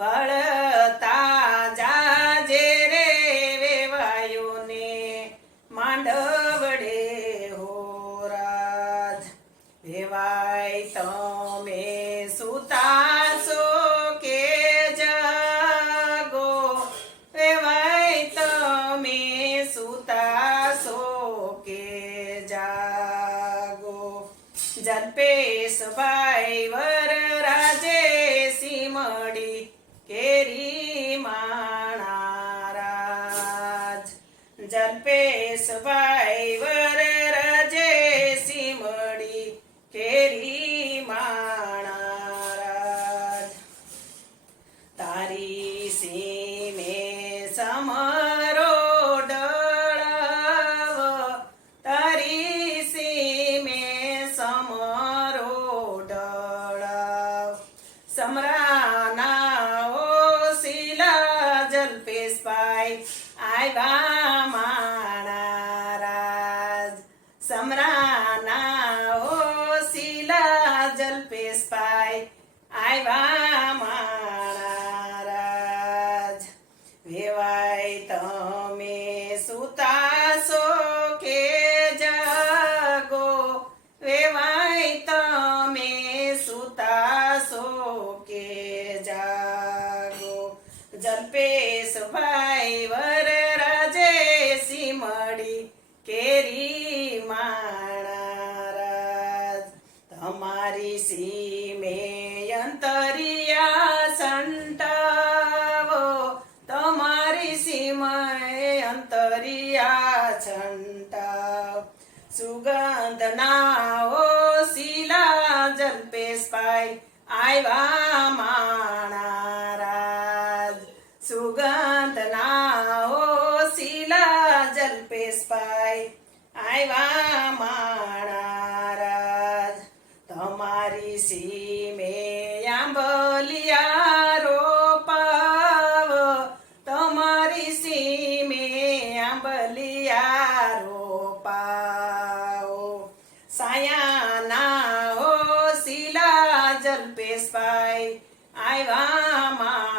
વળતા જાજે રે વેવાયોને માંડવડે હોરાજ વેવાય તમે સુતા સો કે જાગો? વેવાય તમે સુતા સો કે જાગો? જનપે સભાઈ જલ્પેશ ભાઈ વર રાજે સિમડી કેરી માણારાજ. તારી સીમે સમરો ડળાવ. તારી સીમે સમરો ડળાવ. સમરાના ઓ શીલા જલ્પેશ પાય આવ્યા શીલા જલ્પેશ પાય આવ્યા માણારાજ વેવાય તમે સુતાસો અંતરિયા સંટાવો તમારી સીમાએ અંતરિયા છંટાવ સુગંધના ઓ શીલા જલ્પેશ પાઈ આવ્યા માણારાજ સુગંધના ઓ શીલા જલ્પેશ પાઈ આવ્યા માણારાજ સીમે આંબલિયા રોપાવ તમારી સીમે આંબલિયા રોપાવ સાયાના હો શીલા જલ્પેશ ભાઈ આવ્યા